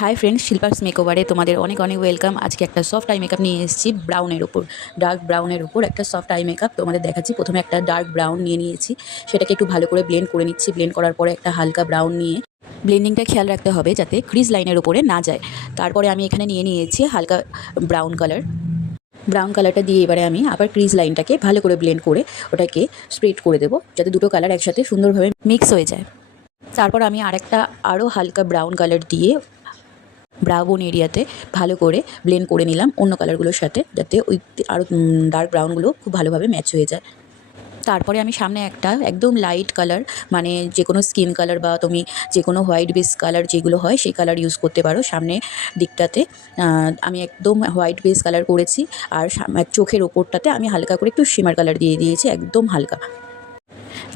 Hi friends, Shilpa's মেকওভারে তোমাদের অনেক অনেক ওয়েলকাম। আজকে একটা সফট আই মেকআপ নিয়ে এসেছি ব্রাউনের উপর, ডার্ক ব্রাউনের উপর একটা সফট আই মেকআপ তোমাদের দেখাচ্ছি। প্রথমে একটা ডার্ক ব্রাউন নিয়ে নিয়েছি, সেটাকে একটু ভালো করে ব্লেন্ড করে নিচ্ছি। ব্লেন্ড করার পরে একটা হালকা ব্রাউন নিয়ে ব্লেন্ডিংটা খেয়াল রাখতে হবে যাতে ক্রিজ লাইনের উপরে না যায়। তারপরে আমি এখানে নিয়ে নিয়েছি হালকা ব্রাউন কালারটা দিয়ে এবারে আমি আবার ক্রিজ লাইনটাকে ভালো করে ব্লেন্ড করে ওটাকে স্প্রেড করে দেবো, যাতে দুটো কালার একসাথে সুন্দরভাবে মিক্স হয়ে যায়। তারপর আমি আরও হালকা ব্রাউন কালার দিয়ে ব্রাউন এরিয়াতে ভালো করে ব্লেন্ড করে নিলাম অন্য কালারগুলোর সাথে, যাতে ওই আরও ডার্ক ব্রাউনগুলো খুব ভালোভাবে ম্যাচ হয়ে যায়। তারপরে আমি সামনে একটা একদম লাইট কালার, মানে যে কোনো স্কিন কালার বা তুমি যে কোনো হোয়াইট বেস কালার যেগুলো হয় সেই কালার ইউজ করতে পারো। সামনে দিকটাতে আমি একদম হোয়াইট বেস কালার করেছি, আর চোখের ওপরটাতে আমি হালকা করে একটু শিমার কালার দিয়ে দিয়েছি, একদম হালকা।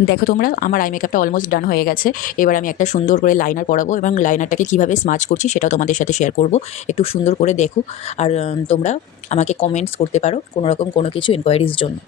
দেখো তোমরা, আমার আই মেকআপটা অলমোস্ট ডান হয়ে গেছে। এবার আমি একটা সুন্দর করে লাইনার পরাবো এবং লাইনারটাকে কীভাবে স্মাচ করছি সেটাও তোমাদের সাথে শেয়ার করব। একটু সুন্দর করে দেখো, আর তোমরা আমাকে কমেন্টস করতে পারো কোনো কিছু এনকোয়ারিজ জন্য।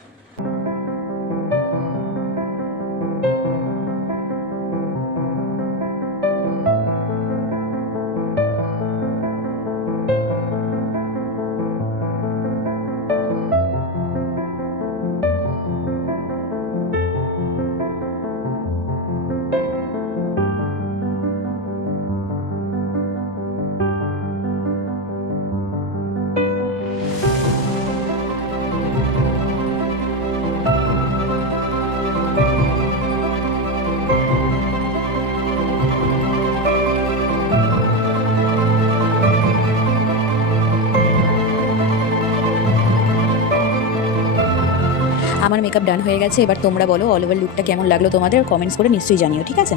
আমার মেকআপ ডান হয়ে গেছে। এবার তোমরা বলো অল ওভার লুকটা কেমন লাগলো তোমাদের, কমেন্টস করে নিশ্চয়ই জানিও, ঠিক আছে?